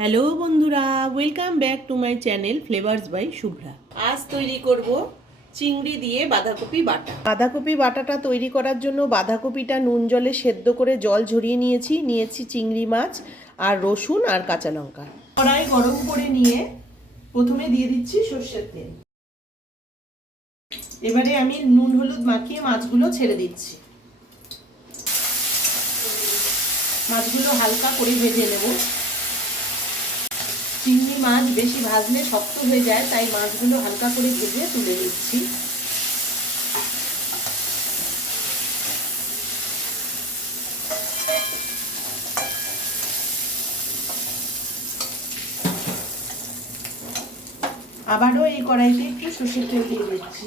Hello বন্ধুরা, welcome back to my channel flavours by Shubhra. আজ তৈরি করব চিংড়ি দিয়ে বাঁধাকপি বাটা। বাঁধাকপি বাটাটা তৈরি করার জন্য বাঁধাকপিটা নুন জলে সেদ্ধ করে জল ঝরিয়ে নিয়েছি চিংড়ি মাছ আর রসুন আর কাঁচা লঙ্কা। কড়াই গরম করে নিয়ে প্রথমে দিয়ে দিচ্ছি সর্ষের তেল। এবারে আমি নুন হলুদ মাখিয়ে মাছগুলো ছেড়ে দিচ্ছি। মাছগুলো হালকা করে ভেজে নেব। চিংড়ি মাছ বেশি ভাজলে শক্ত হয়ে যায়, তাই মাছগুলো হালকা করে ভেজে তুলে দিচ্ছি। আবারও এই কড়াইতে একটু সর্ষের তেল দিয়ে দিচ্ছি।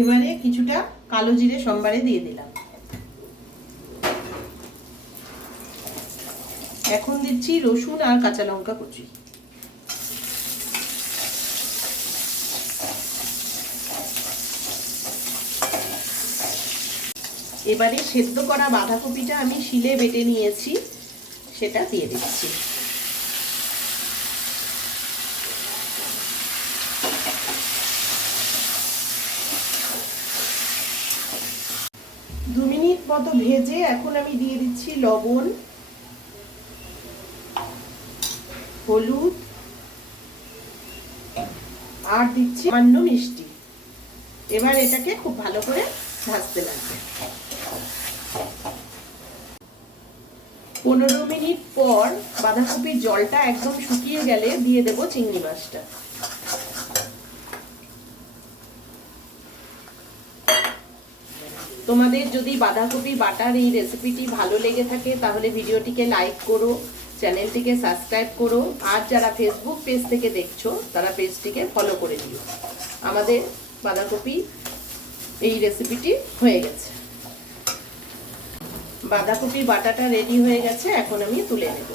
এবারে কিছুটা কালো জিরে সম্বারে দিয়ে দিলাম। এখন দিচ্ছি রসুন আর কাঁচা লঙ্কা কুচি। এবারে সেদ্ধ করা বাঁধাকপিটা আমি শিলে বেটে নিয়েছি, সেটা দিয়ে দিচ্ছি। দু মিনিট মতো ভেজে এখন আমি দিয়ে দিচ্ছি লবণ, হলুদ আর দিচ্ছি সামান্য মিষ্টি। এবার এটাকে খুব ভালো করে ভাজতে লাগবে। 15 মিনিট পর বাঁধাকপির জলটা একদম শুকিয়ে গেলে দিয়ে দেব চিংড়ি মাছটা। তোমাদের যদি বাঁধাকপি বাটার এই রেসিপিটি ভালো লেগে থাকে তাহলে ভিডিওটিকে লাইক করো, চ্যানেলটিকে সাবস্ক্রাইব করো, আর যারা ফেসবুক পেজ থেকে দেখছো তারা পেজটিকে ফলো করে দিও। আমাদের বাঁধাকপি এই রেসিপিটি হয়ে গেছে। বাঁধাকপি বাটাটা রেডি হয়ে গেছে, এখন আমি তুলে নেব।